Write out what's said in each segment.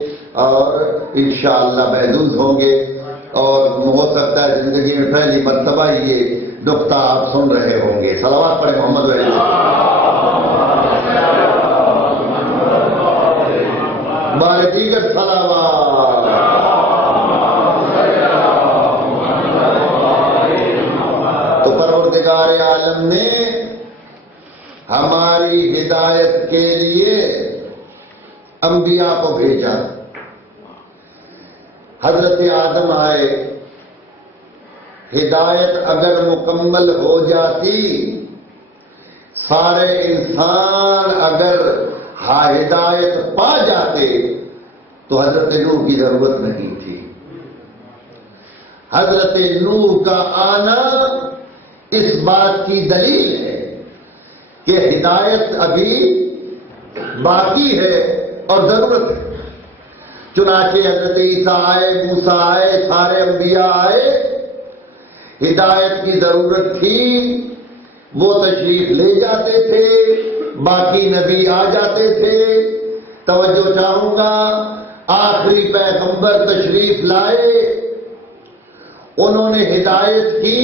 اور انشاءاللہ محظوظ ہوں گے، اور ہو سکتا ہے زندگی میں پہلی مرتبہ یہ نقطہ آپ سن رہے ہوں گے۔ صلوات پڑھیں محمد علیہ بار دیگر صلوات۔ تو پروردگار عالم نے ہماری ہدایت کے لیے انبیاء کو بھیجا۔ حضرت آدم آئے، ہدایت اگر مکمل ہو جاتی، سارے انسان اگر ہدایت پا جاتے تو حضرت نوح کی ضرورت نہیں تھی۔ حضرت نوح کا آنا اس بات کی دلیل ہے کہ ہدایت ابھی باقی ہے اور ضرورت ہے۔ چنانچہ حضرت عیسیٰ آئے، موسیٰ آئے، سارے انبیاء آئے، ہدایت کی ضرورت تھی، وہ تشریف لے جاتے تھے، باقی نبی آ جاتے تھے۔ توجہ چاہوں گا، آخری پیغمبر تشریف لائے، انہوں نے ہدایت کی،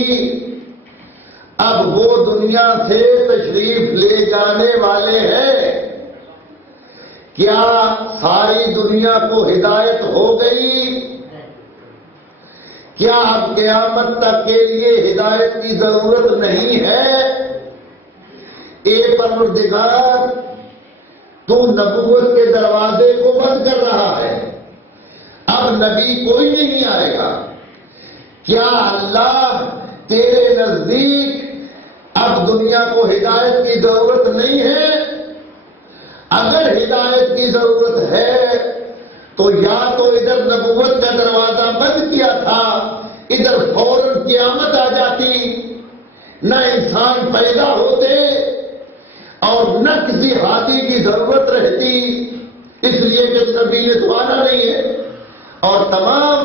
اب وہ دنیا سے تشریف لے جانے والے ہیں۔ کیا ساری دنیا کو ہدایت ہو گئی؟ کیا اب قیامت تک کے لیے ہدایت کی ضرورت نہیں ہے؟ اے پروردگار، تو نبوت کے دروازے کو بند کر رہا ہے، اب نبی کوئی نہیں آئے گا۔ کیا اللہ تیرے نزدیک اب دنیا کو ہدایت کی ضرورت نہیں ہے؟ اگر ہدایت کی ضرورت ہے تو یا تو ادھر نبوت کا دروازہ بند کیا تھا، ادھر فوراً قیامت آ جاتی، نہ انسان پیدا ہوتے اور نہ کسی ہادی کی ضرورت رہتی، اس لیے کہ نبی نے تو آنا نہیں ہے۔ اور تمام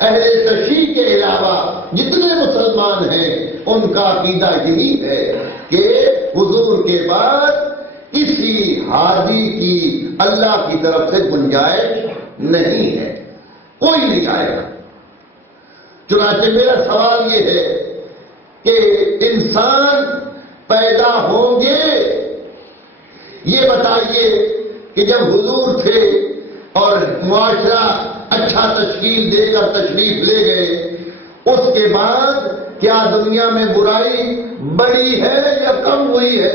اہل تشیع کے علاوہ جتنے مسلمان ہیں ان کا عقیدہ یہی ہے کہ حضور کے بعد کسی ہادی کی اللہ کی طرف سے گنجائش نہیں ہے، کوئی نہیں آئے گا۔ چنانچہ میرا سوال یہ ہے کہ انسان پیدا ہوں گے، یہ بتائیے کہ جب حضور تھے اور معاشرہ اچھا تشکیل دے کر تشریف لے گئے، اس کے بعد کیا دنیا میں برائی بڑی ہے یا کم ہوئی ہے؟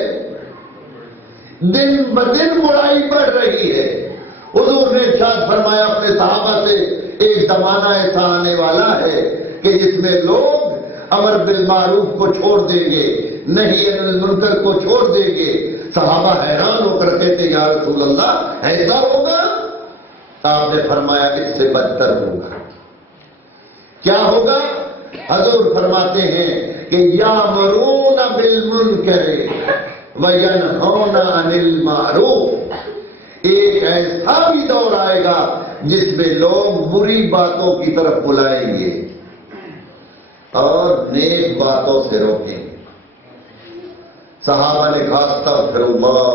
دن بدن برائی بڑھ رہی ہے۔ حضور نے ارشاد فرمایا اپنے صحابہ سے، ایک زمانہ ایسا آنے والا ہے کہ جس میں لوگ امر بالمعروف کو چھوڑ دیں گے، نہی عن المنکر کو چھوڑ دیں گے۔ صحابہ حیران ہو کر کہتے یا رسول اللہ ایسا ہوگا؟ آپ نے فرمایا اس سے بدتر ہوگا۔ کیا ہوگا؟ حضور فرماتے ہیں کہ یامرون بالمنکر وَيَنْهَوْنَ عَنِ الْمَعْرُوفِ، ایک ایسا بھی دور آئے گا جس میں لوگ بری باتوں کی طرف بلائیں گے اور نیک باتوں سے روکیں گے۔ صحابہ نے کہا استغفر اللہ،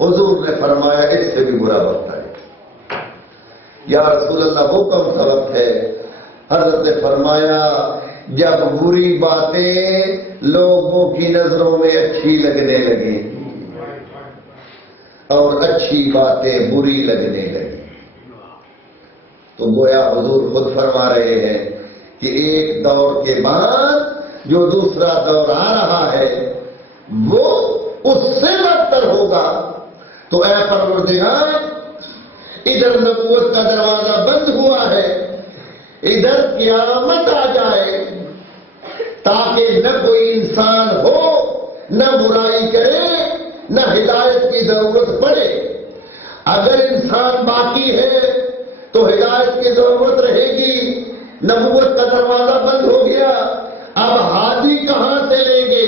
حضور نے فرمایا اس سے بھی برا وقت آئے گا۔ یا رسول اللہ وہ کون سا وقت ہے؟ حضرت نے فرمایا جب بری باتیں لوگوں کی نظروں میں اچھی لگنے لگیں اور اچھی باتیں بری لگنے لگیں، تو گویا حضور خود فرما رہے ہیں کہ ایک دور کے بعد جو دوسرا دور آ رہا ہے وہ اس سے بدتر ہوگا۔ تو اے پروردگار، ادھر نبوت کا دروازہ بند ہوا ہے، ادھر قیامت آ جائے تاکہ نہ کوئی انسان ہو، نہ برائی کرے، نہ ہدایت کی ضرورت پڑے۔ اگر انسان باقی ہے تو ہدایت کی ضرورت رہے گی، نبوت کا دروازہ بند ہو گیا، اب ہادی کہاں سے لیں گے؟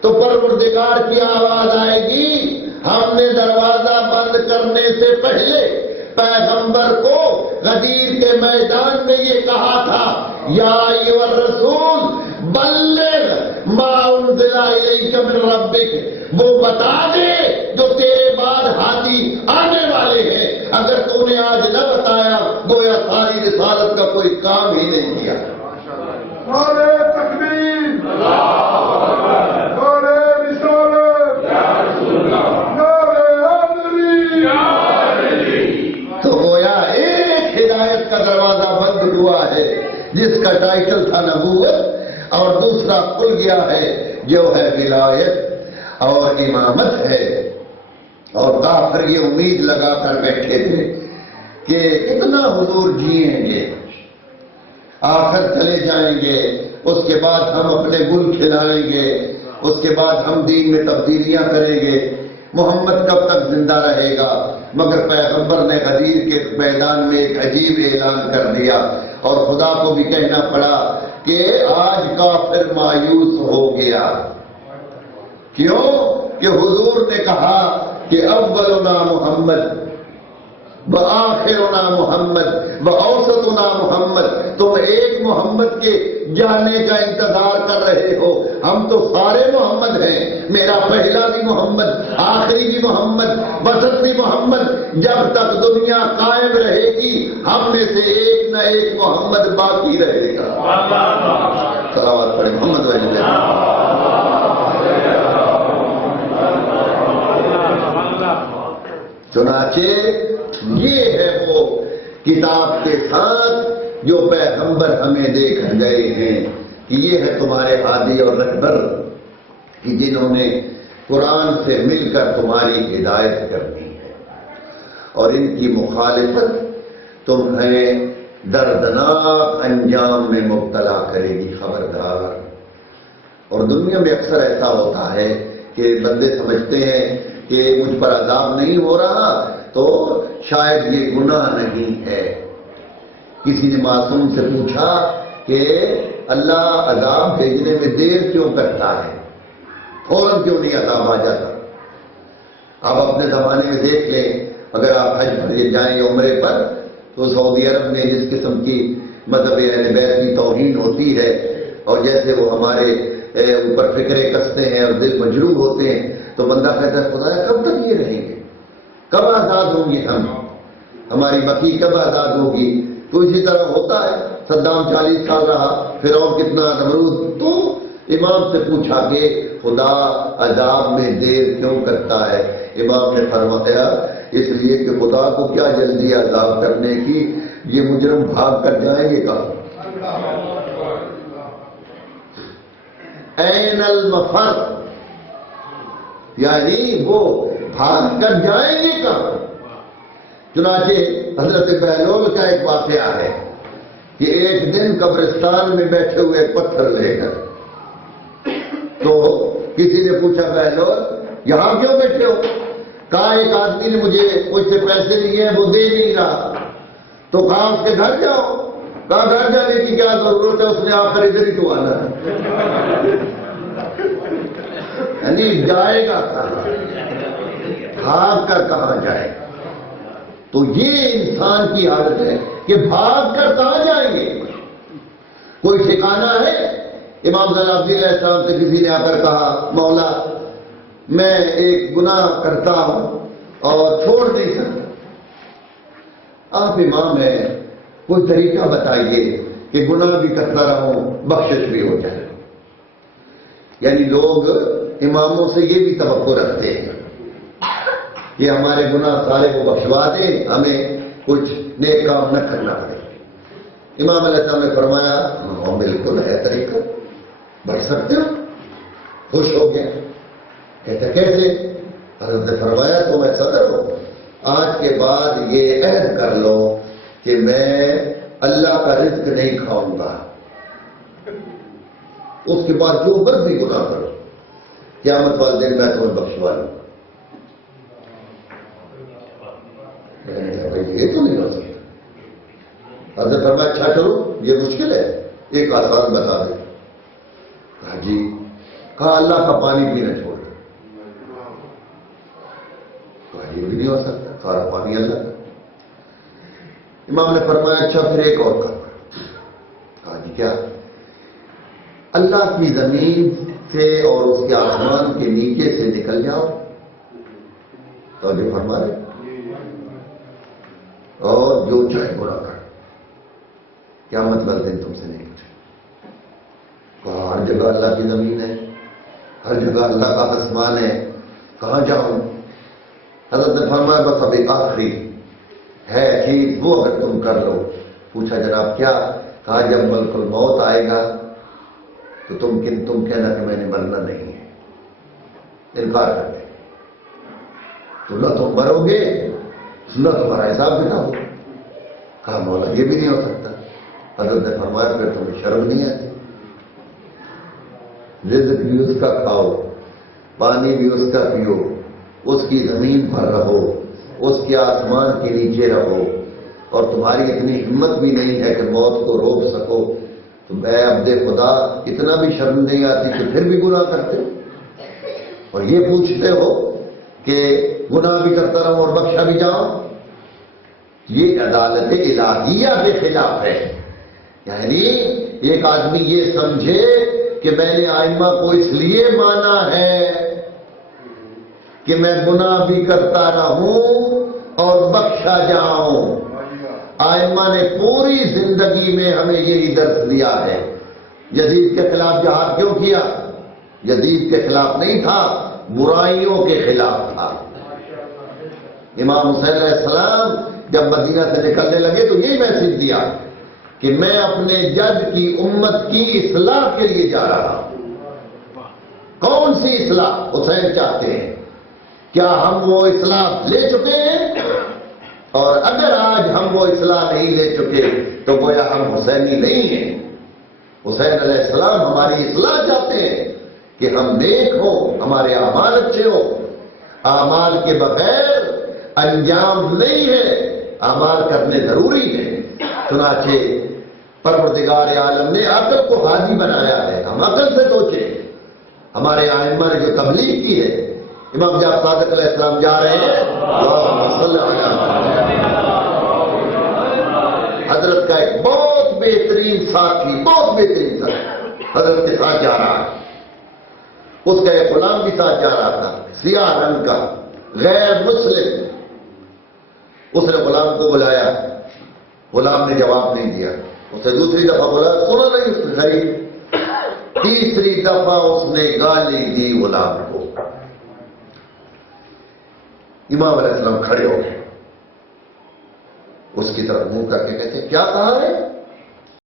تو پروردگار کی آواز آئے گی، ہم نے دروازہ بند کرنے سے پہلے پیغمبر کو غدیر کے میدان میں یہ کہا تھا، یا ایھا الرسول بلغ ما انزل الیک من ربک، وہ بتا دے جو تیرے بعد ہادی آنے والے ہیں۔ اگر تو نے آج نہ بتایا گویا ساری رسالت کا کوئی کام ہی نہیں کیا۔ نعرہ تکبیر، نعرہ رسالت، نعرہ حیدری۔ تو گویا ایک ہدایت کا دروازہ بند ہوا ہے جس کا ٹائٹل تھا نبوت، اور دوسرا کھل گیا ہے جو ہے ولایت اور امامت ہے۔ اور کافر یہ امید لگا کر بیٹھے تھے کہ اتنا حضور جیئیں گے، آخر چلے جائیں گے، اس کے بعد ہم اپنے گل کھلائیں گے، اس کے بعد ہم دین میں تبدیلیاں کریں گے، محمد کب تک زندہ رہے گا؟ مگر پیغمبر نے غدیر کے میدان میں ایک عجیب اعلان کر دیا، اور خدا کو بھی کہنا پڑا کہ آج کافر مایوس ہو گیا۔ کیوں؟ کہ حضور نے کہا کہ اولنا محمد وآخرنا محمد واوسطنا محمد۔ تم ایک محمد کے جانے کا انتظار کر رہے ہو، ہم تو سارے محمد ہیں، میرا پہلا بھی محمد، آخری بھی محمد، وسط بھی محمد۔ جب تک دنیا قائم رہے گی ہم میں سے ایک نہ ایک محمد باقی رہے گا۔ صلوات پڑھیں محمد وسلم۔ چنانچہ یہ ہے وہ کتاب کے ساتھ جو پیغمبر ہمیں دے کر گئے ہیں کہ یہ ہے تمہارے ہادی اور رہبر کہ جنہوں نے قرآن سے مل کر تمہاری ہدایت کرنی ہے، اور ان کی مخالفت تمہیں دردناک انجام میں مبتلا کرے گی، خبردار۔ اور دنیا میں اکثر ایسا ہوتا ہے کہ بندے سمجھتے ہیں کہ مجھ پر عذاب نہیں ہو رہا تو شاید یہ گناہ نہیں ہے۔ کسی نے معصوم سے پوچھا کہ اللہ عذاب بھیجنے میں دیر کیوں کرتا ہے، فوراً کیوں نہیں عذاب آ جاتا؟ آپ اپنے زمانے میں دیکھ لیں، اگر آپ حج پر جائیں عمرے پر تو سعودی عرب میں جس قسم کی مذہب اہل بیت کی توہین ہوتی ہے، اور جیسے وہ ہمارے اوپر فکریں کستے ہیں اور دل مجروح ہوتے ہیں، تو بندہ کہتا ہے خدا کب تک یہ رہیں گے، کب آزاد ہوں گے ہماری بقی کب آزاد ہوگی؟ تو اسی طرح ہوتا ہے، صدام 40 سال رہا، فرعون کتنا، نمرود۔ تو امام سے پوچھا کہ خدا عذاب میں دیر کیوں کرتا ہے؟ امام نے فرمایا اس لیے کہ خدا کو کیا جلدی عذاب کرنے کی، یہ مجرم بھاگ کر جائیں گے کہاں؟ این المفر، یعنی وہ بھاگ کر جائیں گے کہاں؟ چنانچہ حضرت بہلول کا ایک واقعہ ہے کہ ایک دن قبرستان میں بیٹھے ہوئے پتھر لے کر، تو کسی نے پوچھا بہلول یہاں کیوں بیٹھے ہو؟ کہا ایک آدمی نے مجھ سے پیسے لیے ہیں، وہ دے نہیں رہا، تو کہا اس کے گھر جاؤ۔ کہا گھر جانے کی کیا ضرورت ہے، اس نے آخر ادھر ہی تو آنا ہے۔ یعنی جائے گا کہاں، بھاگ کر کہاں جائے گا؟ تو یہ انسان کی حالت ہے کہ بھاگ کر کہاں جائیں گے، کوئی ٹھکانہ ہے؟ امام زین العابدین علیہ السلام سے کسی نے آ کر کہا مولا میں ایک گناہ کرتا ہوں اور چھوڑ نہیں سکتا، آپ امام ہیں، کوئی طریقہ بتائیے کہ گناہ بھی کرتا رہوں بخشش بھی ہو جائے۔ یعنی لوگ اماموں سے یہ بھی توقع رکھتے ہیں کہ ہمارے گناہ سارے کو بخشوا دیں، ہمیں کچھ نیک کام نہ کرنا پڑے۔ امام علیہ السلام نے فرمایا بالکل ہے طریقہ، بڑھ سکتے ہو۔ خوش ہو گیا، کہتے کیسے؟ حضرت نے فرمایا تو میں صدر ہوں، آج کے بعد یہ عہد کر لو کہ میں اللہ کا رزق نہیں کھاؤں گا، اس کے بعد جو مرضی گناہ کرو، قیامت والے دن میں تمہیں بخشوا لوں۔ یہ تو نہیں ہو سکتا۔ حضرت فرمایا اچھا چلو یہ مشکل ہے، ایک آسان بتا دیں۔ کہا جی، کہا اللہ کا پانی پینا چھوڑ دو۔ کہا یہ بھی نہیں ہو سکتا، سارا پانی اللہ کا۔ امام نے فرمایا اچھا پھر ایک اور کام کرو۔ کہا جی کیا؟ اللہ کی زمین سے اور اس کے آسمان کے نیچے سے نکل جاؤ۔ تو جو فرما رہے اور جو چاہے برا کر، کیا مطلب دن تم سے نہیں پوچھے؟ کہا ہر جگہ اللہ کی زمین ہے، ہر جگہ اللہ کا آسمان ہے، کہاں جاؤں؟ حضرت نے فرمایا بس ابھی آخری ہے چیز وہ اگر تم کر لو۔ پوچھا جناب کیا؟ کہا جب ملک الموت آئے گا تو تم کہنا کہ میں نے مرنا نہیں ہے، انکار کر دے، تو نہ تم مرو گے نہ تمہارا حساب بھی نہ ہو۔ کہا مولا یہ بھی نہیں ہو سکتا۔ حضرت نے فرمایا پھر تمہیں شرم نہیں آتی؟ رزق بھی اس کا کھاؤ، پانی بھی اس کا پیو، اس کی زمین پر رہو، اس کے آسمان کے نیچے رہو، اور تمہاری اتنی ہمت بھی نہیں ہے کہ موت کو روک سکو، تو اے عبد خدا اتنا بھی شرم نہیں آتی کہ پھر بھی گناہ کرتے ہو اور یہ پوچھتے ہو کہ گناہ بھی کرتا رہوں اور بخشا بھی جاؤں؟ یہ عدالت الہیہ کے خلاف ہے۔ یعنی ایک آدمی یہ سمجھے کہ میں نے آئمہ کو اس لیے مانا ہے کہ میں گناہ بھی کرتا رہوں اور بخشا جاؤں۔ آئمہ نے پوری زندگی میں ہمیں یہی درس دیا ہے۔ یزید کے خلاف جہاد کیوں کیا؟ یزید کے خلاف نہیں تھا، برائیوں کے خلاف تھا۔ امام حسین علیہ السلام جب مدینہ سے نکلنے لگے تو یہی میسج دیا کہ میں اپنے جد کی امت کی اصلاح کے لیے جا رہا ہوں۔ کون سی اصلاح حسین چاہتے ہیں؟ کیا ہم وہ اصلاح لے چکے ہیں؟ اور اگر آج ہم وہ اصلاح نہیں لے چکے تو گویا ہم حسینی نہیں ہیں۔ حسین علیہ السلام ہماری اصلاح چاہتے ہیں کہ ہم نیک ہوں، ہمارے اعمال اچھے ہوں۔ اعمال کے بغیر انجام نہیں ہے، اعمال کرنے ضروری ہے۔ چنانچہ پروردگار عالم نے عقل کو حاجی بنایا ہے، ہم عقل سے سوچیں۔ ہمارے آئمہ نے جو تبلیغ کی ہے، امام جعفر صادق علیہ السلام جا رہے ہیں، اللہم صلی علی محمد، حضرت کا ایک بہت بہترین ساتھی، بہت بہترین ساتھی حضرت کے ساتھ جا رہا ہے۔ اس کا ایک غلام بھی ساتھ جا رہا تھا، سیاہ رنگ کا، غیر مسلم۔ اس نے غلام کو بلایا، غلام نے جواب نہیں دیا۔ اسے دوسری دفعہ بولا، سنا نہیں اس نے غریب۔ تیسری دفعہ اس نے گالی دی غلام کو۔ امام علیہ السلام کھڑے ہو گئے، اس کی طرف منہ کر کے کہتے کیا کہا ہے؟